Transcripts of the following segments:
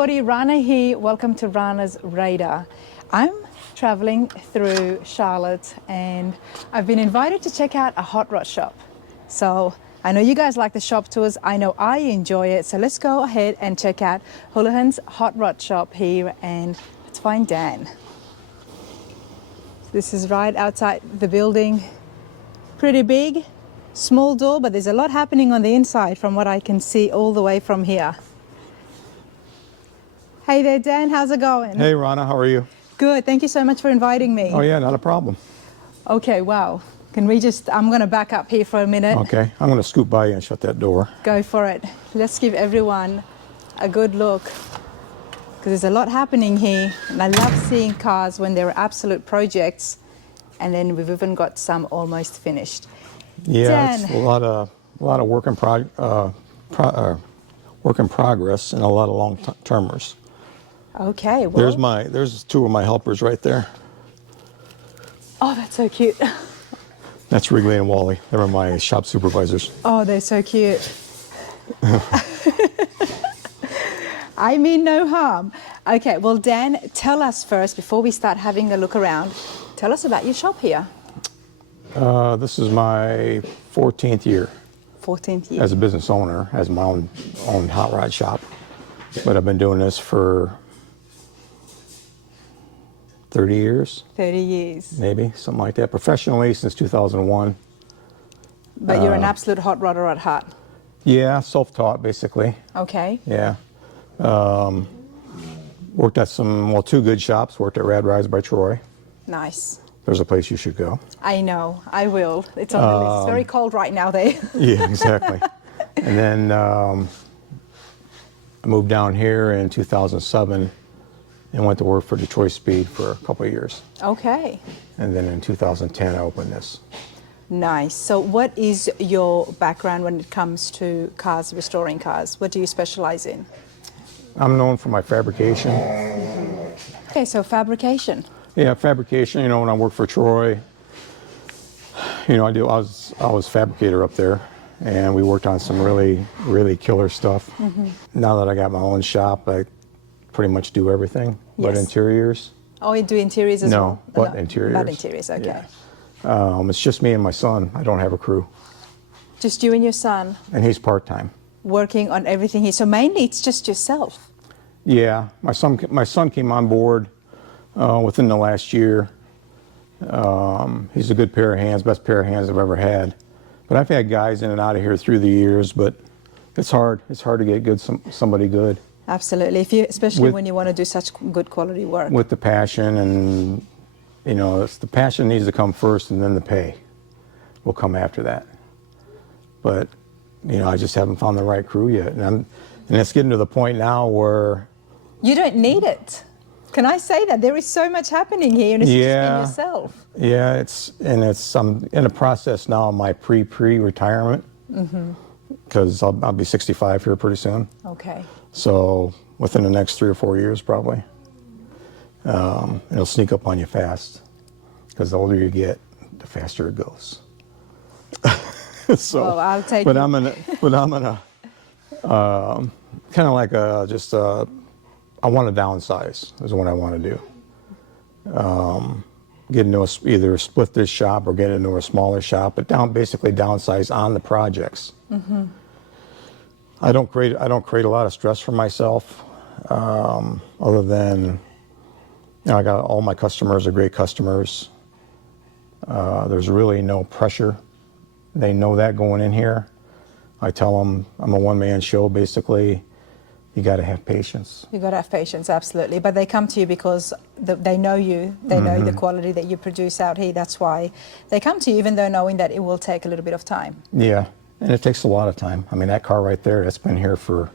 everybody, Rana here. Welcome to Rana's Radar. I'm traveling through Charlotte and I've been invited to check out a hot rod shop. So I know you guys like the shop tours. I know I enjoy it. So let's go ahead and check out Holohan'S hot rod shop here and let's find Dan. This is right outside the building. Pretty big, small door, but there's a lot happening on the inside from what I can see all the way from here. Hey there, Dan. How's it going? Hey, Rana. How are you? Good. Thank you so much for inviting me. Oh, yeah, not a problem. Okay, wow. Can we just, I'm going to back up here for a minute. Okay. I'm going to scoot by you and shut that door. Go for it. Let's give everyone a good look because there's a lot happening here. And I love seeing cars when they're absolute projects. And then we've even got some almost finished. Yeah, Dan. It's a lot of work in progress and a lot of long-termers. Okay, well. There's two of my helpers right there. Oh, that's so cute. That's Wrigley and Wally. They're my shop supervisors. Oh, they're so cute. I mean no harm. Okay, well, Dan, tell us first, before we start having a look around, tell us about your shop here. This is my 14th year. 14th year. As a business owner, as my own hot rod shop. But I've been doing this for 30 years. 30 years. Maybe, something like that. Professionally since 2001. But you're an absolute hot rodder at heart. Yeah, self-taught basically. Okay. Yeah. Worked at two good shops. Worked at Rad Rides by Troy. Nice. There's a place you should go. I know, I will. It's on the list. It's very cold right now there. Yeah, exactly. And then I moved down here in 2007 and went to work for Detroit Speed for a couple of years. Okay. And then in 2010 I opened this. Nice. So what is your background when it comes to cars, restoring cars? What do you specialize in? I'm known for my fabrication. Okay, so fabrication. Yeah, fabrication. You know, when I worked for Troy, you know, I was fabricator up there, and we worked on some really killer stuff. Mm-hmm. Now that I got my own shop, I pretty much do everything. Yes. But interiors. Oh, you do interiors as well? No, but interiors. But interiors, okay. Yeah. It's just me and my son. I don't have a crew. Just you and your son? And he's part-time. Working on everything here. So mainly it's just yourself? Yeah. My son came on board within the last year. He's a good pair of hands, best pair of hands I've ever had. But I've had guys in and out of here through the years, but it's hard. It's hard to get somebody good. Absolutely, especially when you want to do such good quality work. With the passion, and you know, the passion needs to come first, and then the pay will come after that. But you know, I just haven't found the right crew yet, and it's getting to the point now where you don't need it. Can I say that? There is so much happening here, and it's just been yourself. Yeah, I'm in a process now of my pre-retirement, because I'll be 65 here pretty soon. Okay. So within the next 3 or 4 years, probably, it'll sneak up on you fast, because the older you get, the faster it goes. So, well, I'll take it. I'm gonna kind of like I want to downsize is what I want to do. Get into either split this shop or get into a smaller shop, but basically downsize on the projects. Mm-hmm. I don't create a lot of stress for myself, other than, you know, I got all my customers are great customers. There's really no pressure. They know that going in here. I tell them I'm a one-man show basically. You got to have patience. You got to have patience, absolutely. But they come to you because they know you. They know the quality that you produce out here. That's why they come to you, even though knowing that it will take a little bit of time. Yeah, and it takes a lot of time. I mean, that car right there, that's been here for,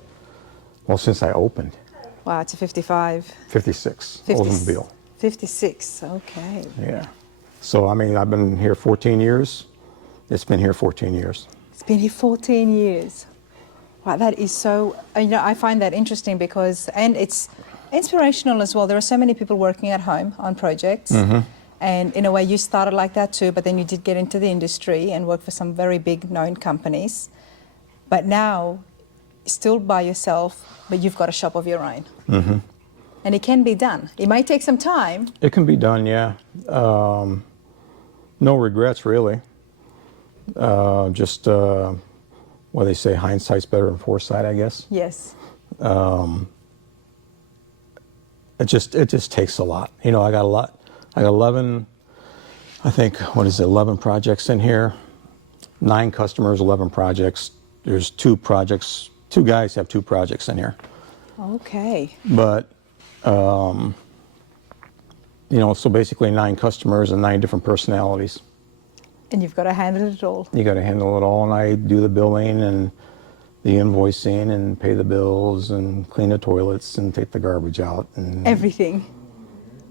well, since I opened. Wow, it's a 55. 56, Oldsmobile. 56, okay. Yeah. So, I mean, I've been here 14 years. It's been here 14 years. It's been here 14 years. Wow, that is so, you know, I find that interesting because, and it's inspirational as well. There are so many people working at home on projects. Mm-hmm. And in a way you started like that too, but then you did get into the industry and work for some very big known companies. But now, still by yourself, but you've got a shop of your own. And it can be done. It might take some time. It can be done, yeah. No regrets, really. Just what they say, hindsight's better than foresight, I guess. Yes. It just takes a lot. You know, I got a lot. I got 11, I think, what is it, 11 projects in here. 9 customers, 11 projects. There's 2 projects. 2 guys have 2 projects in here. Okay. But, you know, so basically 9 customers and 9 different personalities. And you've got to handle it all. You got to handle it all, and I do the billing and the invoicing and pay the bills and clean the toilets and take the garbage out. And Everything.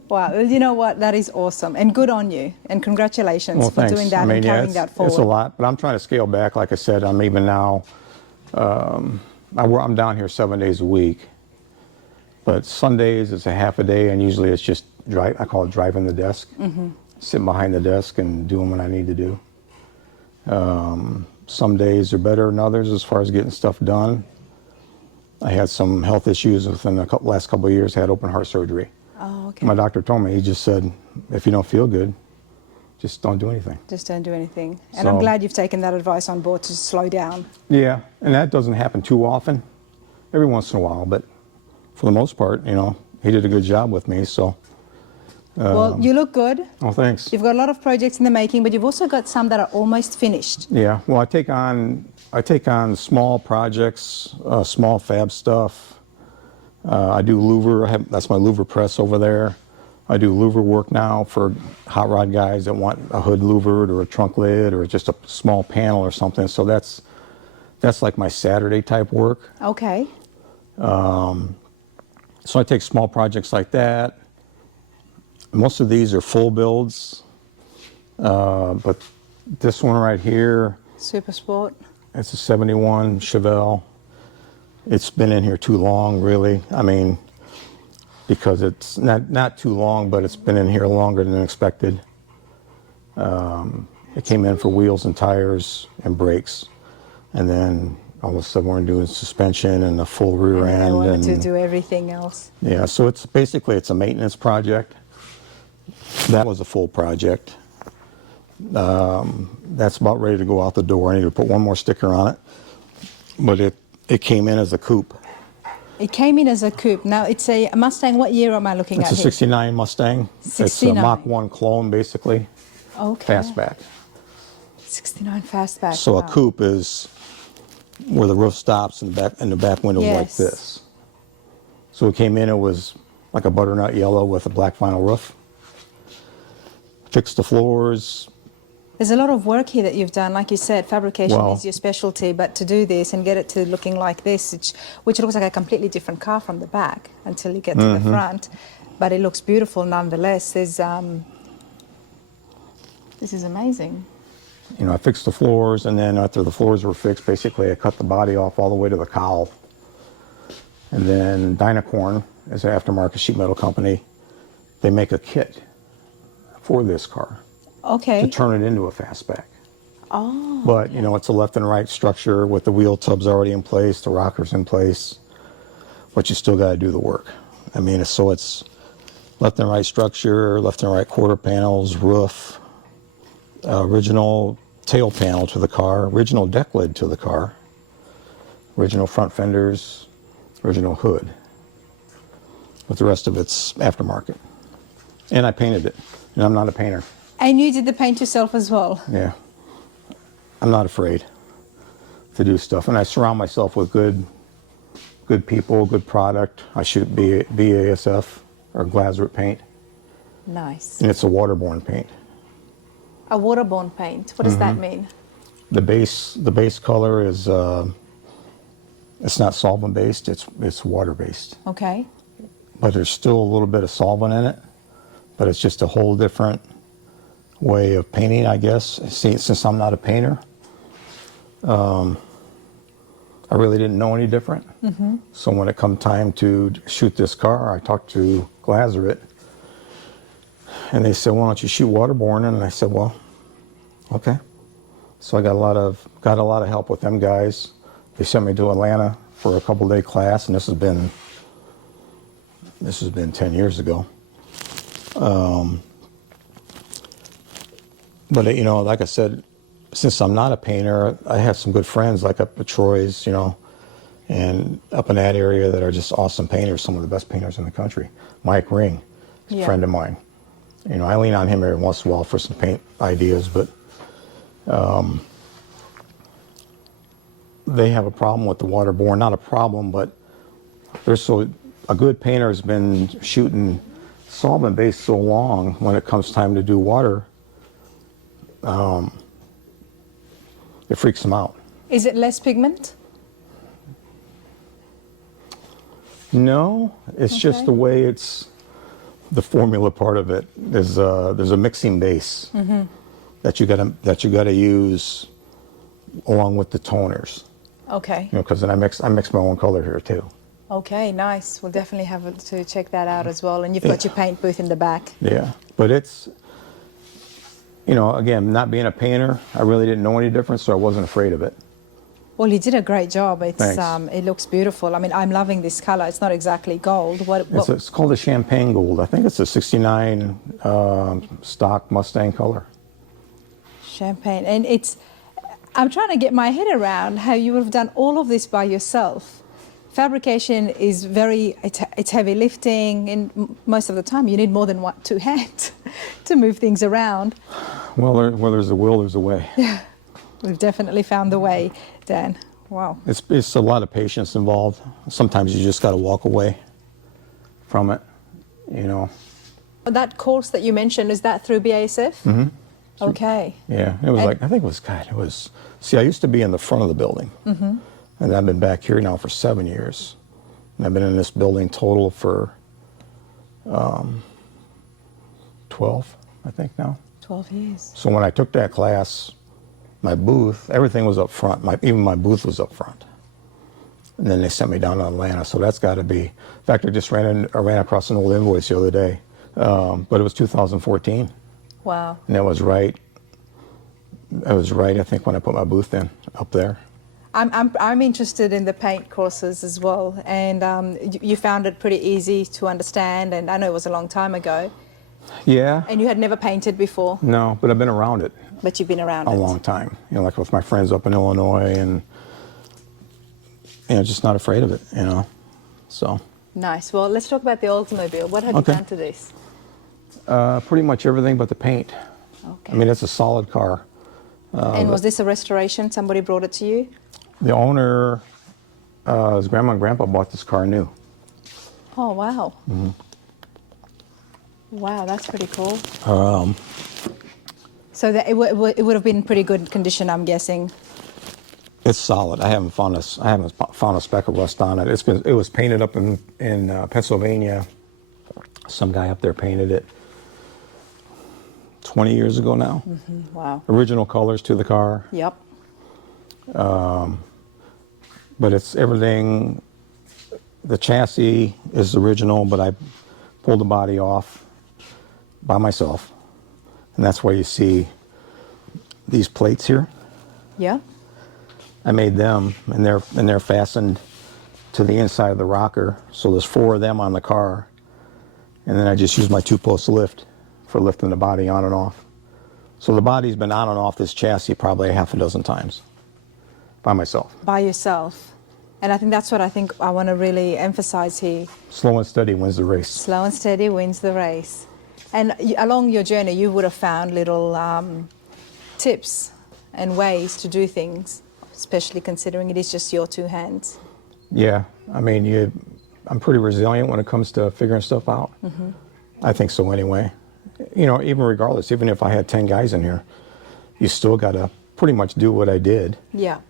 Wow. Well, you know what? That is awesome. And good on you. And congratulations well, for thanks. doing that I mean, and yeah, carrying that forward. it's a lot, but I'm trying to scale back. Like I said, I'm even now, I'm down here 7 days a week. But Sundays it's a half a day, and usually it's just I call it driving the desk. Sitting behind the desk and doing what I need to do. Some days are better than others as far as getting stuff done. I had some health issues within the last couple of years. Had open heart surgery. Oh, okay. My doctor told me, he just said, if you don't feel good, just don't do anything. Just don't do anything. And I'm So- glad you've taken that advice on board to slow down. Yeah, and that doesn't happen too often. Every once in a while, but for the most part, you know, he did a good job with me. So, Well, you look good. oh, thanks. You've got a lot of projects in the making, but you've also got some that are almost finished. Yeah, well, I take on small projects, small fab stuff. I do louver. That's my louver press over there. I do louver work now for hot rod guys that want a hood louvered or a trunk lid or just a small panel or something. So that's like my Saturday type work. Okay. So I take small projects like that. Most of these are full builds, but this one right here, Super Sport. it's a 71 Chevelle. It's been in here too long, really. I mean, because it's not too long, but it's been in here longer than expected. It came in for wheels and tires and brakes, and then all of a sudden we're doing suspension and the full rear And I end. wanted to do everything else. Yeah, so it's basically a maintenance project. That was a full project. That's about ready to go out the door. I need to put one more sticker on it, but it came in as a coupe. It came in as a coupe. Now it's a Mustang. What year am I looking It's at a here? 69 Mustang. It's a 69. Mach 1 clone, basically, Okay. fastback. 69 fastback. So wow. a coupe is where the roof stops and the back window like Yes. this. So it came in, it was like a butternut yellow with a black vinyl roof. Fixed the floors. There's a lot of work here that you've done. Like you said, fabrication Well- is your specialty, but to do this and get it to looking like this, which looks like a completely different car from the back until you get to the front, but it looks beautiful nonetheless. This is amazing. You know, I fixed the floors, and then after the floors were fixed, basically I cut the body off all the way to the cowl. And then Dynacorn is an aftermarket sheet metal company. They make a kit for this car to Okay. turn it into a fastback. Oh. But, you know, it's a left and right structure with the wheel tubs already in place, the rockers in place, but you still got to do the work. I mean, it's left and right structure, left and right quarter panels, roof, original tail panel to the car, original deck lid to the car, original front fenders, original hood. But the rest of it's aftermarket. And I painted it, and I'm not a painter. And you did the paint yourself as well. Yeah. I'm not afraid to do stuff, and I surround myself with good people, good product. I shoot BASF or Glazrit paint, Nice. and it's a waterborne paint. A waterborne paint. What does that mean? The base color is it's not solvent based. It's water based, Okay. but there's still a little bit of solvent in it. But it's just a whole different way of painting, I guess. See, since I'm not a painter, I really didn't know any different. So when it come time to shoot this car, I talked to Glazrit, and they said, "Why don't you shoot waterborne?" And I said, "Well, okay." So I got a lot of help with them guys. They sent me to Atlanta for a couple-day class, and this has been This has been 10 years ago. But, you know, like I said, since I'm not a painter, I have some good friends like up at Troy's, you know, and up in that area that are just awesome painters, some of the best painters in the country. Mike Ring, is a friend of mine. You know, I lean on him every once in a while for some paint ideas, but they have a problem with the waterborne. Not a problem, but a good painter has been shooting solvent base so long, when it comes time to do water, it freaks them out. Is it less pigment? No, it's just the way it's, the formula part of it. There's a mixing base that you gotta use along with the toners. Okay. You know, because then I mix my own color here too. Okay, nice. We'll definitely have to check that out as well. And you've got your paint booth in the back. Yeah, but it's, you know, again, not being a painter, I really didn't know any difference, so I wasn't afraid of it. Well, you did a great job. It's Thanks. it looks beautiful. I mean, I'm loving this color. It's not exactly gold. It's called a champagne gold. I think it's a '69 stock Mustang color. Champagne. And I'm trying to get my head around how you would have done all of this by yourself. Fabrication is it's heavy lifting, and most of the time you need more than two hands to move things around. Well, where there's a will, there's a way. Yeah, we've definitely found the way, Dan. Wow. It's a lot of patience involved. Sometimes you just got to walk away from it, you know. That course that you mentioned, is that through BASF? Mm-hmm. Okay. Yeah, it was see, I used to be in the front of the building. Mm-hmm. And I've been back here now for 7 years. And I've been in this building total for 12, I think now. 12 years. So when I took that class, my booth, everything was up front. Even my booth was up front. And then they sent me down to Atlanta, so that's got to be. In fact, I just ran across an old invoice the other day, but it was 2014. Wow. And that was right. I think, when I put my booth in up there. I'm interested in the paint courses as well, and you found it pretty easy to understand, and I know it was a long time ago. Yeah. And you had never painted before? No, but I've been around it. But you've been around it? A long time. You know, like with my friends up in Illinois, and, you know, just not afraid of it, you know, so. Nice. Well, let's talk about the Oldsmobile. What have you done to this? Pretty much everything but the paint. Okay. I mean, it's a solid car. And was this a restoration? Somebody brought it to you? The owner, his grandma and grandpa bought this car new. Oh, wow. Mm-hmm. Wow, that's pretty cool. So that it would have been in pretty good condition, I'm guessing. It's solid. I haven't found a speck of rust on it. It was painted up in Pennsylvania. Some guy up there painted it 20 years ago now. Mm-hmm. Wow. Original colors to the car. Yep. But it's everything. The chassis is original, but I pulled the body off by myself, and that's why you see these plates here. Yeah. I made them, and they're fastened to the inside of the rocker. So there's 4 of them on the car, and then I just use my 2-post lift for lifting the body on and off. So the body's been on and off this chassis probably a half a dozen times. By myself. By yourself. And I think that's what I want to really emphasize here. Slow and steady wins the race. Slow and steady wins the race. And along your journey, you would have found little tips and ways to do things, especially considering it is just your 2 hands. Yeah, I mean, I'm pretty resilient when it comes to figuring stuff out. Mm-hmm. I think so anyway. You know, even regardless, even if I had 10 guys in here, you still got to pretty much do what I did. Yeah.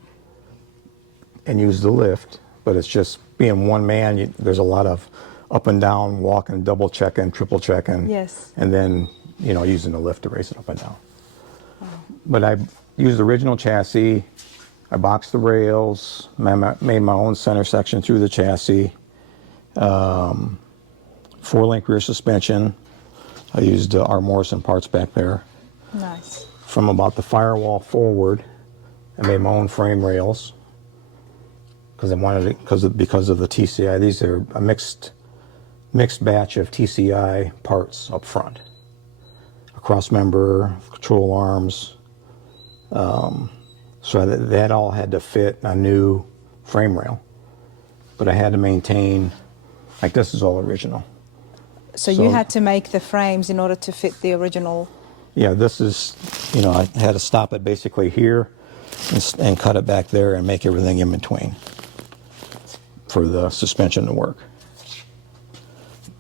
And use the lift, but it's just being one man. There's a lot of up and down, walking, double checking, triple checking. Yes. And then, you know, using the lift to raise it up and down. Oh. But I used the original chassis. I boxed the rails, made my own center section through the chassis. 4-link rear suspension. I used our Morrison parts back there. Nice. From about the firewall forward, I made my own frame rails. Because I wanted it because of the TCI. These are a mixed mixed batch of TCI parts up front. A cross member, control arms. So that all had to fit a new frame rail. But I had to maintain, like this is all original. So you had to make the frames in order to fit the original. Yeah, this is, I had to stop it basically here and cut it back there and make everything in between for the suspension to work.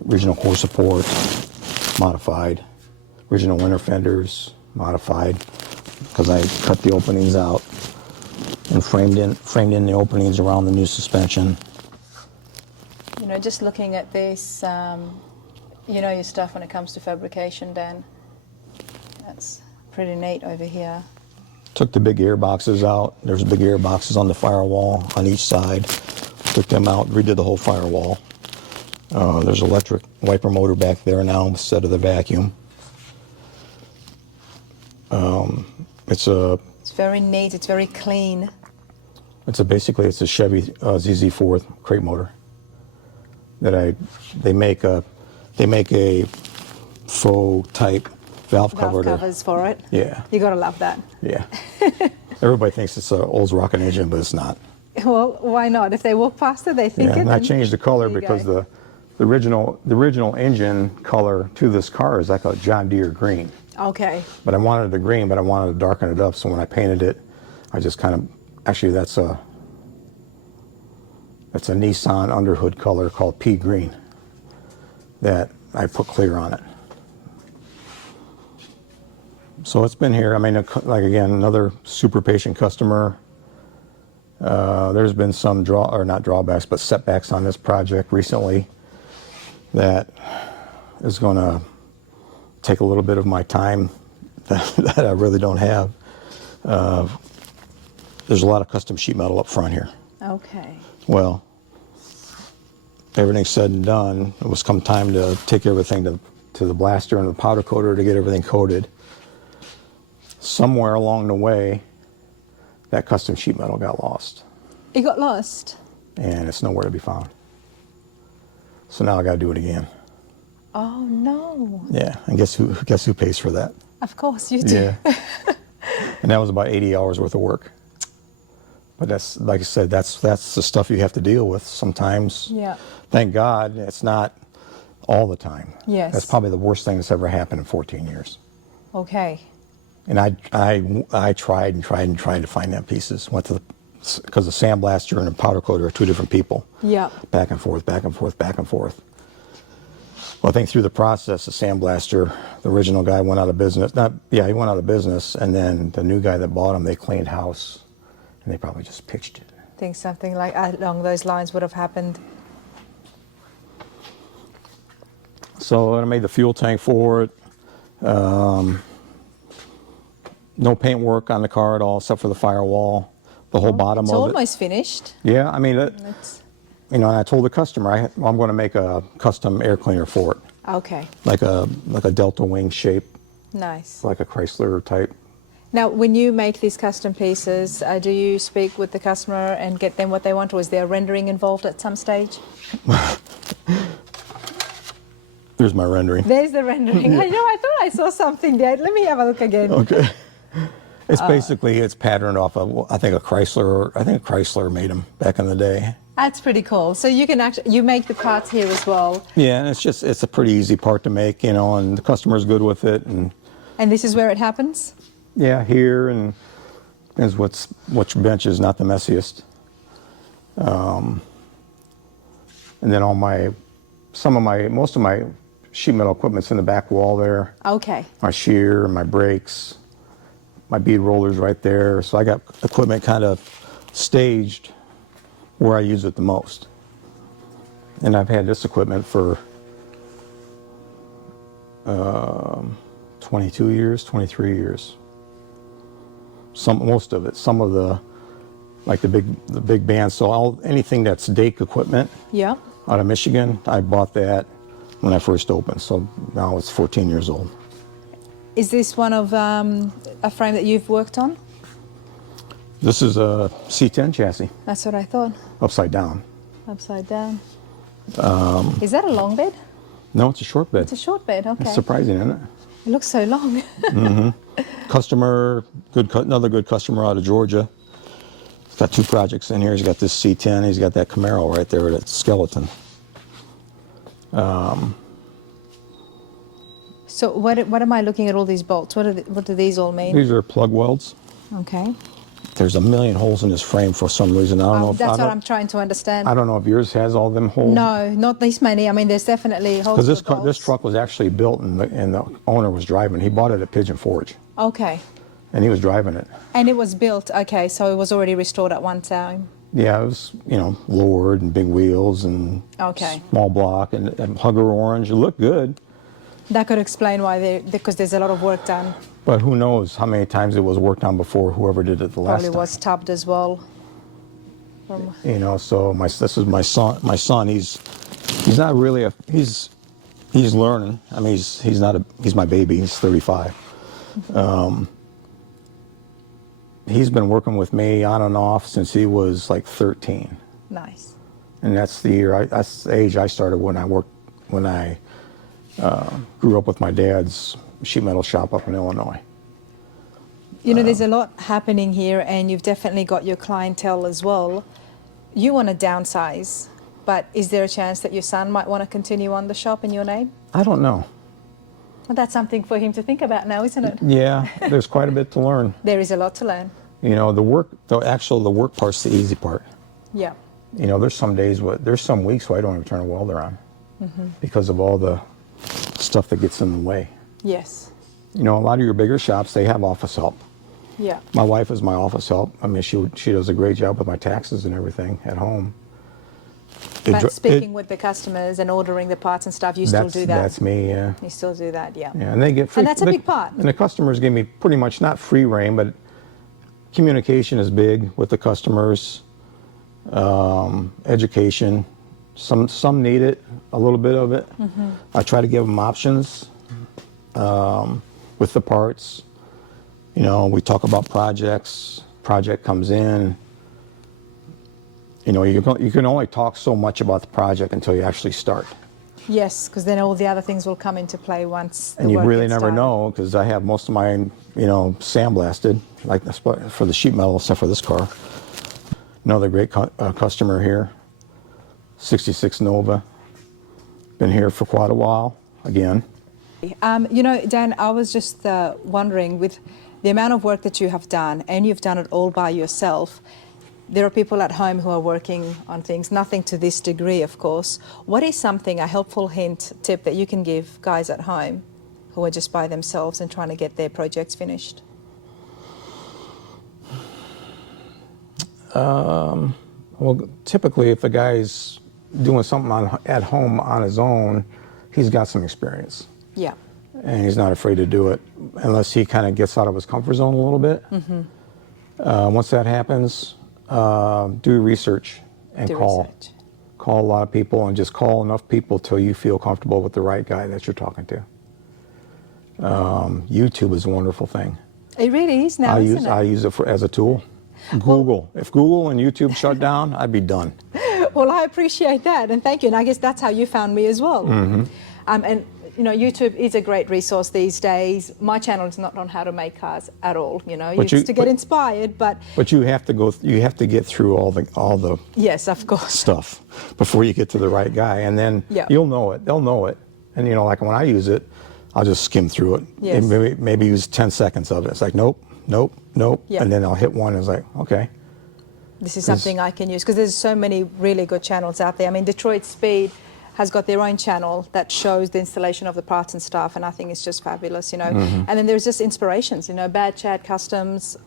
Original core support, modified. Original winter fenders, modified, because I cut the openings out and framed in the openings around the new suspension. Just looking at this, your stuff when it comes to fabrication, Dan. That's pretty neat over here. Took the big air boxes out. There's big air boxes on the firewall on each side. Took them out, redid the whole firewall. There's an electric wiper motor back there now instead of the vacuum. It's very neat. It's very clean. Basically it's a Chevy ZZ4 crate motor that they make a faux type valve cover. Covers for it. Yeah. You gotta love that. Yeah. Everybody thinks it's an Olds-Rockin' engine, but it's not. Well, why not? If they walk past it, they think it. And I changed the color because the original engine color to this car is like a John Deere green. Okay. But I wanted the green, but I wanted to darken it up. So when I painted it, I just kind of, actually that's a Nissan underhood color called pea green that I put clear on it. So it's been here. I mean, like again, another super patient customer. There's been some not drawbacks, but setbacks on this project recently that is going to take a little bit of my time that I really don't have. There's a lot of custom sheet metal up front here. Okay. Well, everything said and done, it was come time to take everything to the blaster and the powder coater to get everything coated. Somewhere along the way, that custom sheet metal got lost. It got lost? And it's nowhere to be found. So now I got to do it again. Oh no. Yeah, and guess who pays for that? Of course you do. Yeah. And that was about 80 hours worth of work. But that's, like I said, that's the stuff you have to deal with sometimes. Yeah. Thank God it's not all the time. Yes. That's probably the worst thing that's ever happened in 14 years. Okay. And I tried to find that pieces. Went to because the sandblaster and the powder coater are two different people. Yeah. Back and forth, back and forth, back and forth. Well, I think through the process, the sandblaster, the original guy went out of business. He went out of business, and then the new guy that bought him, they cleaned house, and they probably just pitched it. I think something like along those lines would have happened. So I made the fuel tank for it. No paint work on the car at all, except for the firewall. The whole bottom of it. It's almost finished. Yeah, I mean, and I told the customer I'm going to make a custom air cleaner for it. Okay. Like a delta wing shape. Nice. Like a Chrysler type. Now, when you make these custom pieces, do you speak with the customer and get them what they want, or is there rendering involved at some stage? There's my rendering. There's the rendering. Yeah. I thought I saw something there. Let me have a look again. Okay. It's basically, it's patterned off of, I think a Chrysler made them back in the day. That's pretty cool. So you can you make the parts here as well. Yeah, and it's a pretty easy part to make, and the customer's good with it. And this is where it happens? Yeah, here, and is which bench is not the messiest. And then most of my sheet metal equipment's in the back wall there. Okay. My shear, my brakes, my bead rollers right there. So I got equipment kind of staged where I use it the most. And I've had this equipment for 22 years, 23 years. Most of it. Some of the big bands. So anything that's Dake equipment. Yeah. Out of Michigan, I bought that when I first opened. So now it's 14 years old. Is this one of a frame that you've worked on? This is a C10 chassis. That's what I thought. Upside down. Upside down. Is that a long bed? No, it's a short bed. It's a short bed, okay. It's surprising, isn't it? It looks so long. Customer, another good customer out of Georgia. He's got 2 projects in here. He's got this C10. He's got that Camaro right there, that skeleton. So what am I looking at all these bolts? What do these all mean? These are plug welds. Okay. There's a million holes in this frame for some reason. I don't know. That's what I'm trying to understand. I don't know if yours has all them holes. No, not this many. I mean, there's definitely holes. Because this truck was actually built and the owner was driving. He bought it at Pigeon Forge. Okay. And he was driving it. And it was built, okay, so it was already restored at one time. Yeah, it was, lowered and big wheels and small block and hugger orange. It looked good. That could explain why because there's a lot of work done. But who knows how many times it was worked on before whoever did it the last time. Probably was tubbed as well. So this is my son. My son, he's not really he's learning. I mean, he's my baby. He's 35. He's been working with me on and off since he was like 13. Nice. And that's the age I started when I grew up with my dad's sheet metal shop up in Illinois. There's a lot happening here, and you've definitely got your clientele as well. You want to downsize, but is there a chance that your son might want to continue on the shop in your name? I don't know. Well, that's something for him to think about now, isn't it? Yeah, there's quite a bit to learn. There is a lot to learn. The work part's the easy part. Yeah. There's some weeks where I don't even turn a welder on because of all the stuff that gets in the way. Yes. A lot of your bigger shops, they have office help. Yeah. My wife is my office help. I mean, she does a great job with my taxes and everything at home. But speaking with the customers and ordering the parts and stuff, you still do that? That's me, yeah. You still do that, yeah. Yeah, and they get free. And that's a big part. And the customers give me pretty much not free reign, but communication is big with the customers. Education. Some need it, a little bit of it. I try to give them options with the parts. We talk about projects. Project comes in. You can only talk so much about the project until you actually start. Yes, because then all the other things will come into play once the And you work really gets never started. know, because I have most of mine, sandblasted, like for the sheet metal, except for this car. Another great customer here, 66 Nova. Been here for quite a while, again. Dan, I was just wondering, with the amount of work that you have done, and you've done it all by yourself, there are people at home who are working on things, nothing to this degree, of course. What is a helpful tip that you can give guys at home who are just by themselves and trying to get their projects finished? Well, typically, if a guy's doing something at home on his own, he's got some experience. Yeah. And he's not afraid to do it, unless he kind of gets out of his comfort zone a little bit. Once that happens, do research and call a lot of people, and just call enough people till you feel comfortable with the right guy that you're talking to. YouTube is a wonderful thing. It really is now, isn't it? I use it as a tool. Google. If Google and YouTube shut down, I'd be done. Well, I appreciate that, and thank you. And I guess that's how you found me as well. And YouTube is a great resource these days. My channel is not on how to make cars at all. Used to get inspired, but you have to you have to get through all the yes, of course, stuff before you get to the right guy, and then you'll know it. They'll know it, and like when I use it, I'll just skim through it. Yes. And maybe use 10 seconds of it. It's like nope, Yeah. and then I'll hit one. And it's like okay. This is something I can use, because there's so many really good channels out there. I mean, Detroit Speed has got their own channel that shows the installation of the parts and stuff, and I think it's just fabulous, And then there's just inspirations, Bad Chad Customs,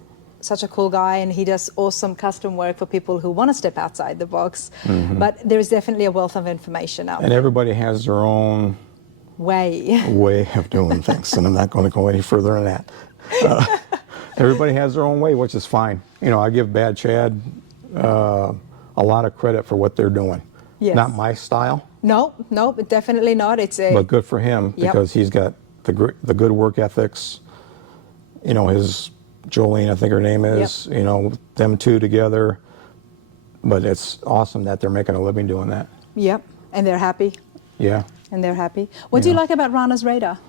such a cool guy, and he does awesome custom work for people who want to step outside the box. But there's definitely a wealth of information out there. And everybody has their own way of doing things, and I'm not going to go any further than that. Everybody has their own way, which is fine. I give Bad Chad a lot of credit for what they're doing. Yes. Not my style. No, definitely not. But good for him, because he's got the good work ethics. His Jolene, I think her name is. Them two together. But it's awesome that they're making a living doing that. Yep, and they're happy. Yeah. And they're happy. What do you Yeah. like about Rana's radar?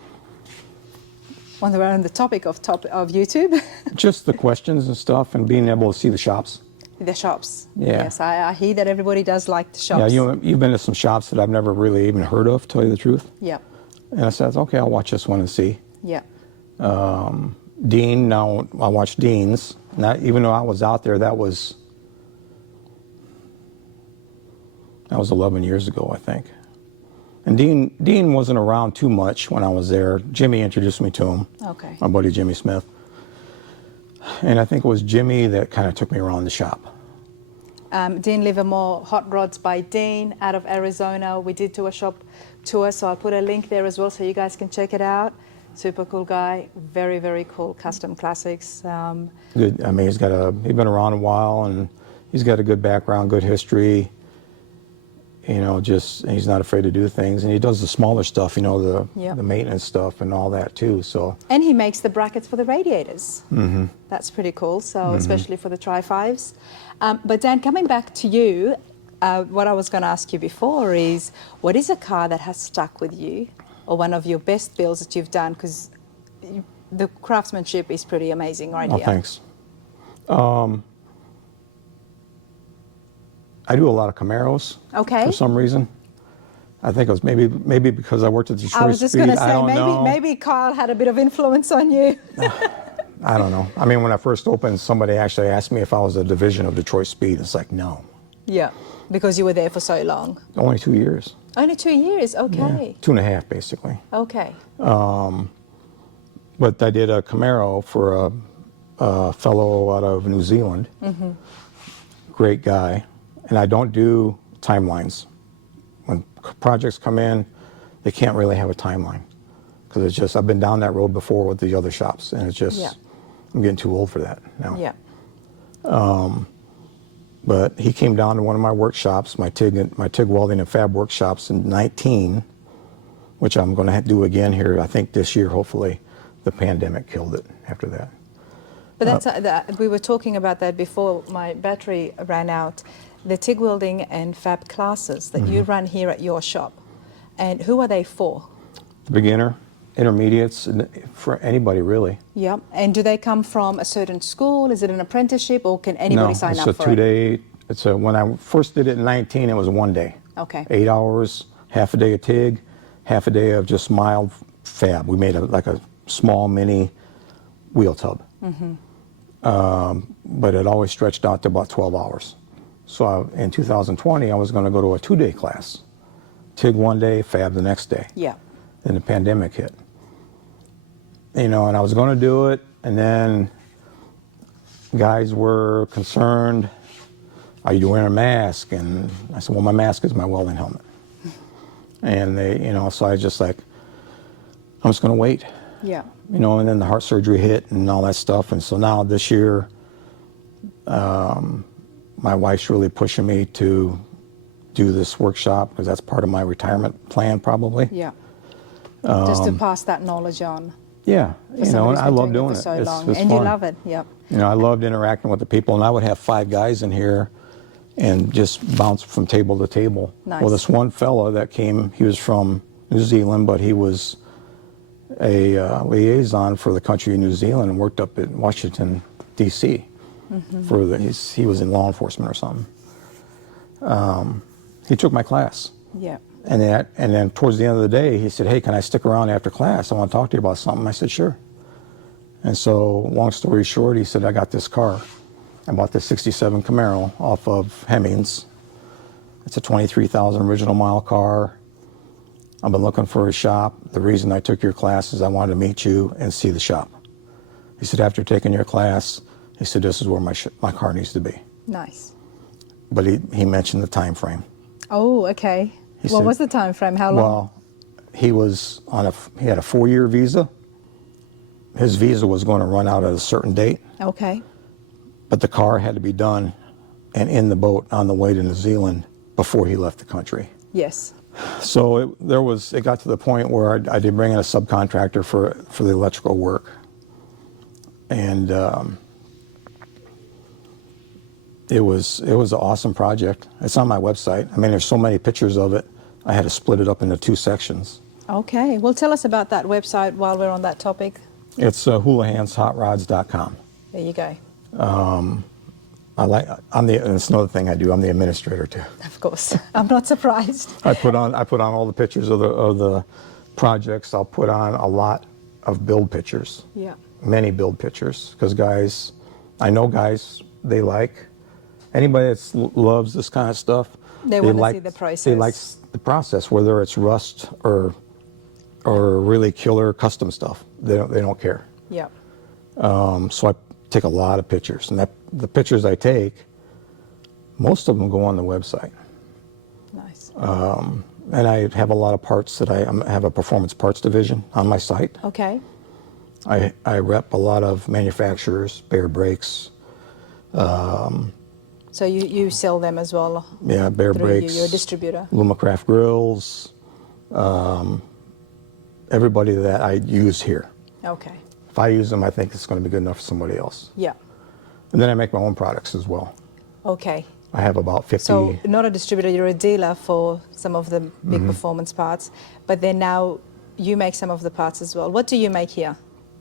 When we're on the topic of YouTube, Just the questions and stuff, and being able to see the shops. the shops. Yeah. Yes, I hear that everybody does like the shops. Yeah, you've been to some shops that I've never really even heard of, to tell you the truth. Yeah. And I said, okay, I'll watch this one and see. Yeah. Dean, now I watch Dean's. Not, even though I was out there, that was 11 years ago, I think. And Dean wasn't around too much when I was there. Jimmy introduced me to him. Okay. My buddy Jimmy Smith. And I think it was Jimmy that kind of took me around the shop. Dean Livermore, Hot Rods by Dean out of Arizona. We did do a shop tour, so I'll put a link there as well so you guys can check it out. Super cool guy, very, very cool custom classics. Good. I mean, he's been around a while, and he's got a good background, good history. You know, he's not afraid to do things, and he does the smaller stuff. You know, the maintenance stuff and all that too. So. And he makes the brackets for the radiators. Mm-hmm. That's pretty cool. So especially for the Tri-5s. But Dan, coming back to you, what I was going to ask you before is, what is a car that has stuck with you, or one of your best builds that you've done? Because the craftsmanship is pretty amazing right here. Thanks. I do a lot of Camaros. Okay. For some reason. I think it was maybe because I worked at Detroit I was just Speed. going to I say, don't know. maybe Kyle had a bit of influence on you. I don't know. I mean, when I first opened, somebody actually asked me if I was a division of Detroit Speed. It's like, no. Yeah, because you were there for so long. Only 2 years. Only 2 years, okay. Yeah. 2.5, basically. Okay. But I did a Camaro for a fellow out of New Zealand. Mm-hmm. Great guy. And I don't do timelines. When projects come in, they can't really have a timeline. Because it's just, I've been down that road before with the other shops, and it's just, I'm getting too old for that now. Yeah. But he came down to one of my workshops, my TIG welding and fab workshops in 19, which I'm going to do again here, I think this year, hopefully. The pandemic killed it after that. But that's, we were talking about that before my battery ran out. The TIG welding and fab classes that you run here at your shop. And who are they for? The beginner, intermediates, for anybody really. Yeah. And do they come from a certain school? Is it an apprenticeship, or can anybody sign up for it? No, it's a 2-day. When I first did it in 19, it was 1 day. Okay. 8 hours, half a day of TIG, half a day of just mild fab. We made like a small mini wheel tub. But it always stretched out to about 12 hours. So in 2020, I was going to go to a 2-day class. TIG 1 day, fab the next day. Yeah. Then the pandemic hit. You know, and I was going to do it, and then guys were concerned, are you wearing a mask? And I said, well, my mask is my welding helmet. And they, you know, so I just like, I'm just going to wait. Yeah. You know, and then the heart surgery hit and all that stuff. And so now this year, my wife's really pushing me to do this workshop, because that's part of my retirement plan probably. Yeah. Just to pass that knowledge on. Yeah, you know, and I love doing it. So It's long. fun. And you love it, yep. You know, I loved interacting with the people, and I would have 5 guys in here and just bounce from table to table. Nice. Well, this one fella that came, he was from New Zealand, but he was a liaison for the country of New Zealand and worked up in Washington, D.C. For he was in law enforcement or something. He took my class. Yeah. And then towards the end of the day, he said, hey, can I stick around after class? I want to talk to you about something. I said, sure. And so, long story short, he said, I got this car. I bought this 67 Camaro off of Hemmings. It's a 23,000 original mile car. I've been looking for a shop. The reason I took your class is I wanted to meet you and see the shop. He said, after taking your class, he said, this is where my car needs to be. Nice. But he mentioned the time frame. Oh, okay. What was the time frame? How long? Well, he had a 4-year visa. His visa was going to run out at a certain date. Okay. But the car had to be done and in the boat on the way to New Zealand before he left the country. Yes. So it got to the point where I did bring in a subcontractor for the electrical work. And it was an awesome project. It's on my website. I mean, there's so many pictures of it. I had to split it up into 2 sections. Okay. Well, tell us about that website while we're on that topic. It's hulahanshotrods.com. There you go. And it's another thing I do. I'm the administrator too. Of course. I'm not surprised. I put on all the pictures of the projects. I'll put on a lot of build pictures. Yeah. Many build pictures, because I know guys, they like anybody that loves this kind of stuff. They want to see the process. They like the process, whether it's rust or really killer custom stuff. They don't care. Yeah. So I take a lot of pictures, and the pictures I take, most of them go on the website. Nice. And I have a lot of parts that I have a performance parts division on my site. Okay. I rep a lot of manufacturers, Bear Brakes. So you sell them as well? Yeah, Bear Brakes. You're a distributor. Lumacraft Grills. Everybody that I use here. Okay. If I use them, I think it's going to be good enough for somebody else. Yeah. And then I make my own products as well. Okay. I have about 50. So not a distributor, you're a dealer for some of the big performance parts, but then now you make some of the parts as well. What do you make here?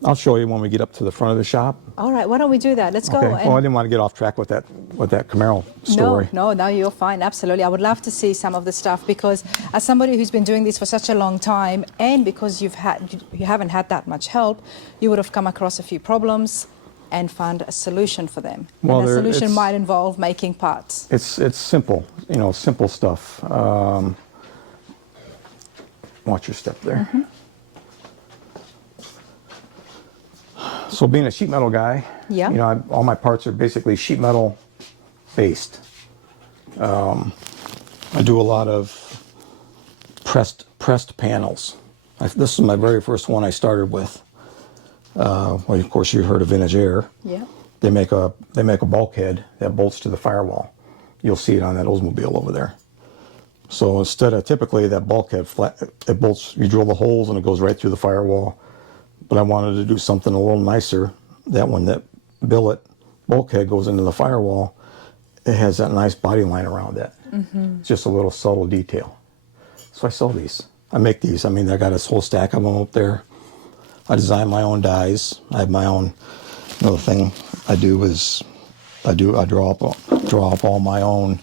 I'll show you when we get up to the front of the shop. All right, why don't we do that? Let's go. Okay. Well, I didn't want to get off track with that Camaro story. No, you're fine. Absolutely. I would love to see some of the stuff, because as somebody who's been doing this for such a long time, and because you haven't had that much help, you would have come across a few problems and found a solution for them. Well, and the solution might involve making parts. It's simple, simple stuff. Watch your step there. So being a sheet metal guy, yeah, all my parts are basically sheet metal based. I do a lot of pressed panels. This is my very first one I started with. Well, of course, you heard of Vintage Air. Yeah. They make a bulkhead that bolts to the firewall. You'll see it on that Oldsmobile over there. So instead of typically that bulkhead it bolts, you drill the holes and it goes right through the firewall. But I wanted to do something a little nicer. That when that billet bulkhead goes into the firewall, it has that nice body line around it. It's just a little subtle detail. So I sell these. I make these. I mean, I got this whole stack of them up there. I design my own dies. I have my own. Another thing I do is I draw up all my own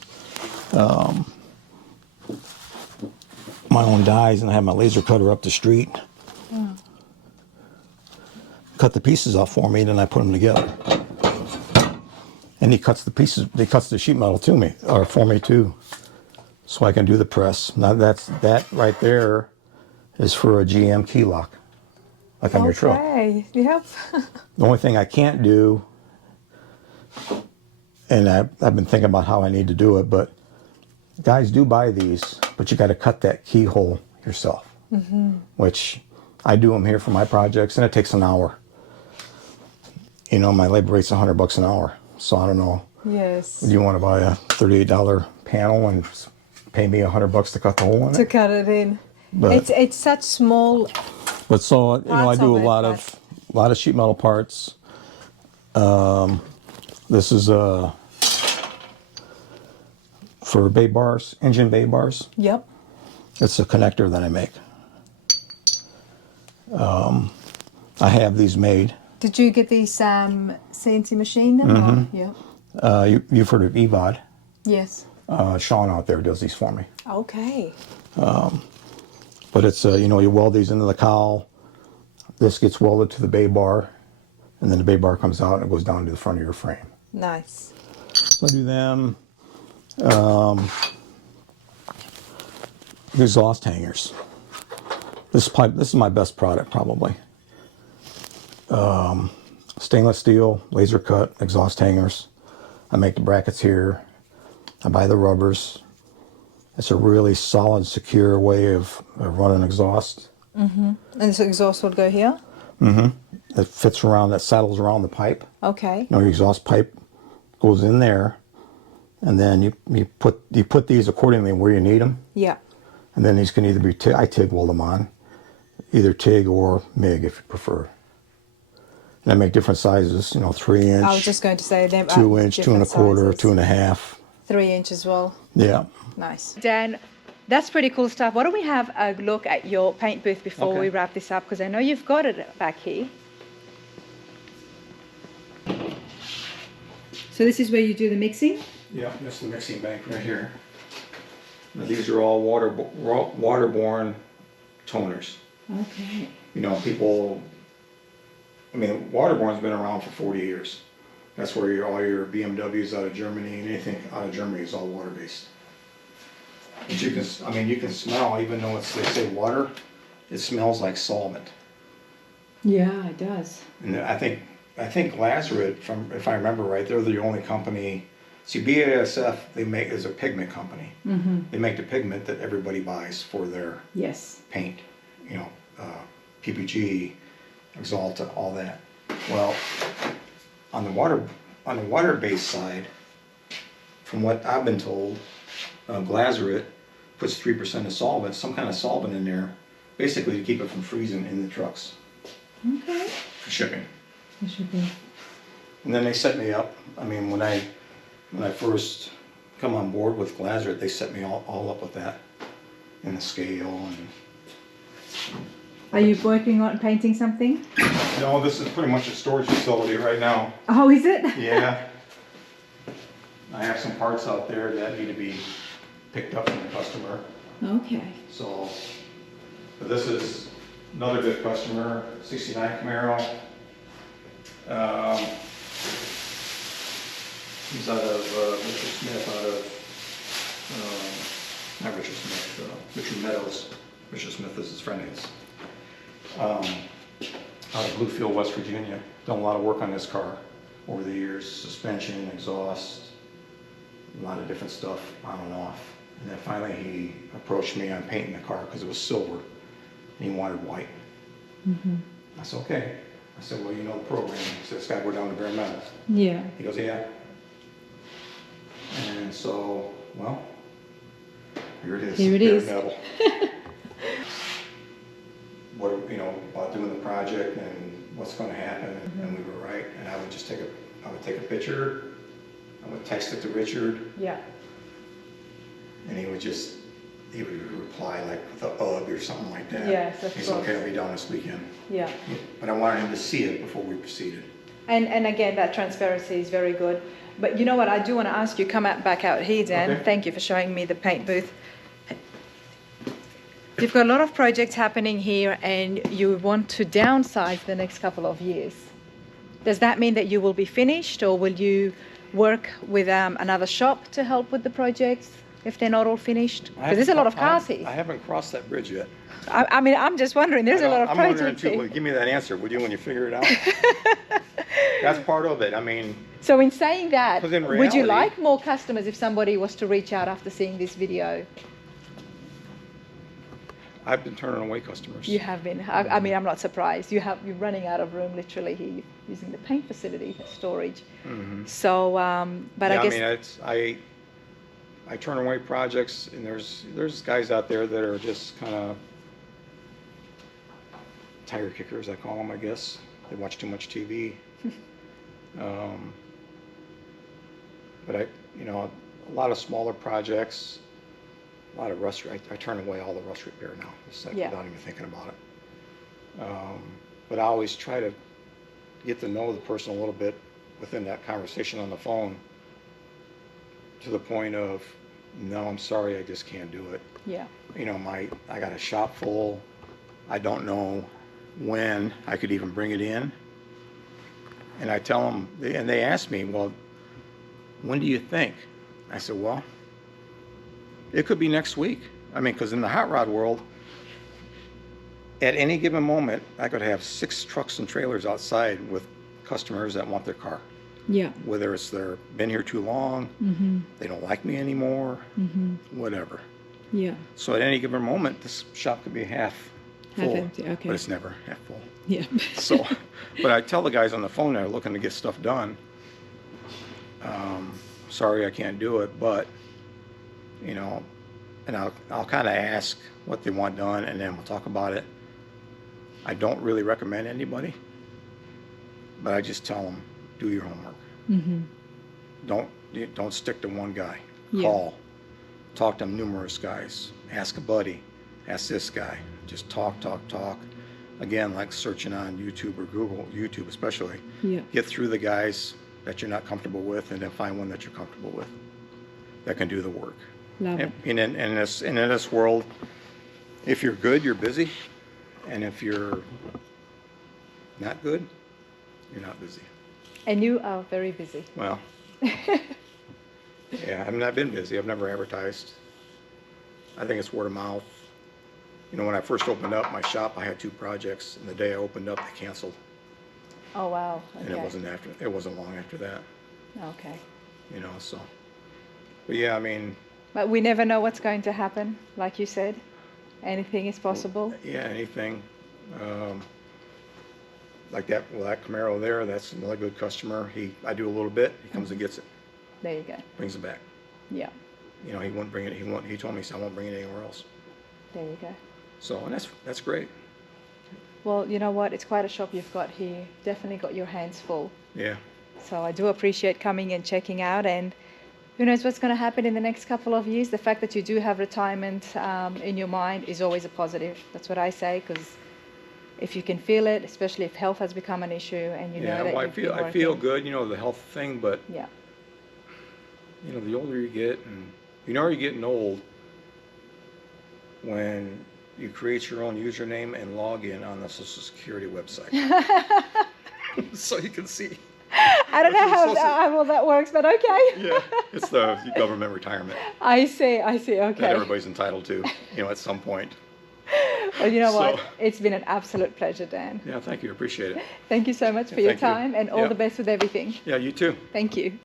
dies, and I have my laser cutter up the street. Cut the pieces off for me, then I put them together. And he cuts the pieces. He cuts the sheet metal to me, or for me too, so I can do the press. Now that right there is for a GM key lock, like on your truck. Okay. Yep. The only thing I can't do, and I've been thinking about how I need to do it, but guys do buy these, but you got to cut that keyhole yourself, which I do them here for my projects, and it takes an hour. My labor rate's $100 an hour, so I don't know. Yes. Do you want to buy a $38 panel and pay me $100 to cut the hole in it? To cut it in. But it's such small. But so I do a lot of of sheet metal parts. This is for bay bars, engine bay bars. Yep. It's a connector that I make. I have these made. Did you get these CNC machine then? Yeah. You've heard of EVOD. Yes. Sean out there does these for me. Okay. But it's, you weld these into the cowl. This gets welded to the bay bar, and then the bay bar comes out and it goes down to the front of your frame. Nice. So I do them. Exhaust hangers. This is my best product, probably. Stainless steel, laser cut exhaust hangers. I make the brackets here. I buy the rubbers. It's a really solid, secure way of running exhaust. And this exhaust would go here? It fits around, that saddles around the pipe. Okay. Your exhaust pipe goes in there, and then you put these accordingly where you need them. Yeah. And then these can either be I TIG weld them on, either TIG or MIG if you prefer. And I make different sizes, 3 inch. I was just going to say them. 2 inch, 2 1/4, sizes. 2 1/2. 3 inch as well. Yeah. Nice. Dan, That's pretty cool stuff. Why don't we have a look at your paint booth before we wrap this up? Because I know you've got it back here. So this is where you do the mixing? Yeah, that's the mixing bank right here. Now, these are all waterborne toners. Okay. You know, people, I mean, waterborne's been around for 40 years. That's where all your BMWs out of Germany and anything out of Germany is all water-based. But you can, I mean, you can smell, even though it's, they say water, it smells like solvent. Yeah, it does. And I think Glazrid, if I remember right, they're the only company. See, BASF is a pigment company. Mm-hmm. They make the pigment that everybody buys for their paint. You know, PPG, Axalta, all that. Well, on the water-based side, from what I've been told, Glazrid puts 3% of solvent, some kind of solvent in there, basically to keep it from freezing in the trucks. Okay. For shipping. For shipping. And then they set me up. I mean, when I first come on board with Glazrid, they set me all up with that, and the scale and. Are you working on painting something? No, this is pretty much a storage facility right now. Oh, is it? Yeah. I have some parts out there that need to be picked up from the customer. Okay. So, but this is another good customer, 69 Camaro. He's out of Richard Smith, not Richard Smith, Richard Meadows. Richard Smith is his friend. Out of Bluefield, West Virginia. Done a lot of work on this car over the years. Suspension, exhaust, a lot of different stuff on and off. And then finally he approached me on painting the car because it was silver and he wanted white. Mm-hmm. I said, okay. I said, well, you know the program. He said, it's got to go down to bare metal. Yeah. He goes, yeah. And so, well, here it is. Here it bare is. metal. What, you know, about doing the project and what's going to happen, and we were right. And I would just take a picture, I would text it to Richard. Yeah. And he would reply like with a UGG or something like that. Yes, of He's course. okay, I'll be down this weekend. Yeah. But I wanted him to see it before we proceeded. And again, that transparency is very good. But you know what, I do want to ask you, come back out here, Dan. Okay. Thank you for showing me the paint booth. You've got a lot of projects happening here and you want to downsize the next couple of years. Does that mean that you will be finished, or will you work with another shop to help with the projects if they're not all finished? Because there's a lot of cars here. I haven't crossed that bridge yet. I mean, I'm just wondering, there's a lot of I'm wondering projects too, here. well, give me that answer, would you, when you figure it out? That's part of it. I mean, So in saying that, 'cause in would you reality- like more customers if somebody was to reach out after seeing this video? I've been turning away customers. You have been. I mean, I'm not surprised. You're running out of room literally here, using the paint facility for storage. Mm-hmm. So, but Yeah, I guess. I mean, I turn away projects, and there's guys out there that are just kind of tire kickers, I call them, I guess. They watch too much TV. But you know, a lot of smaller projects, a lot of rust. I turn away all the rust repair now, just like, without even thinking about it. But I always try to get to know the person a little bit within that conversation on the phone, to the point of, no, I'm sorry, I just can't do it. Yeah. You know, I got a shop full. I don't know when I could even bring it in. And I tell them, and they ask me, well, when do you think? I said, well, it could be next week. I mean, because in the hot rod world, at any given moment, I could have 6 trucks and trailers outside with customers that want their car. Yeah. Whether it's they're been here too long, they don't like me anymore, whatever. Yeah. So at any given moment, this shop could be half full, empty, okay. but it's never half full. Yeah. So, but I tell the guys on the phone that are looking to get stuff done, sorry I can't do it, but, you know, and I'll kind of ask what they want done, and then we'll talk about it. I don't really recommend anybody, but I just tell them, do your homework. Don't stick to one guy. Yeah. Call. talk to numerous guys. Ask a buddy. Ask this guy. Just talk, talk, talk. Again, like searching on YouTube or Google, YouTube especially. Yeah. Get through the guys that you're not comfortable with, and then find one that you're comfortable with that can do the work. Love it. And in this world, if you're good, you're busy, and if you're not good, you're not busy. And you are very busy. Well, yeah, I mean, I've been busy. I've never advertised. I think it's word of mouth. You know, when I first opened up my shop, I had 2 projects, and the day I opened up, they canceled. Oh, wow. And it wasn't long after that. Okay. You know, so. But yeah, I mean. But we never know what's going to happen, like you said. Anything is possible. Yeah, anything. Like that Camaro there, that's another good customer. I do a little bit, he comes and gets it. There you go. Brings it back. Yeah. You know, he wouldn't bring it, he told me, so I won't bring it anywhere else. There you go. So, and that's great. Well, you know what? It's quite a shop you've got here. Definitely got your hands full. Yeah. So I do appreciate coming and checking out, and who knows what's going to happen in the next couple of years. The fact that you do have retirement in your mind is always a positive. That's what I say, because if you can feel it, especially if health has become an issue and you know that well, you've been I feel working. good, you know, the health thing, but Yeah. you know, the older you get, and you know you're getting old when you create your own username and log in on the Social Security website. So you can see. I don't know how well that works, but okay. Yeah, it's the government retirement I see, okay. that everybody's entitled to, you know, at some point. Well, you know what? So- It's been an absolute pleasure, Dan. Yeah, thank you, appreciate it. Thank you so much for your thank you. time, and all Yeah. the best with everything. Yeah, you too. Thank you.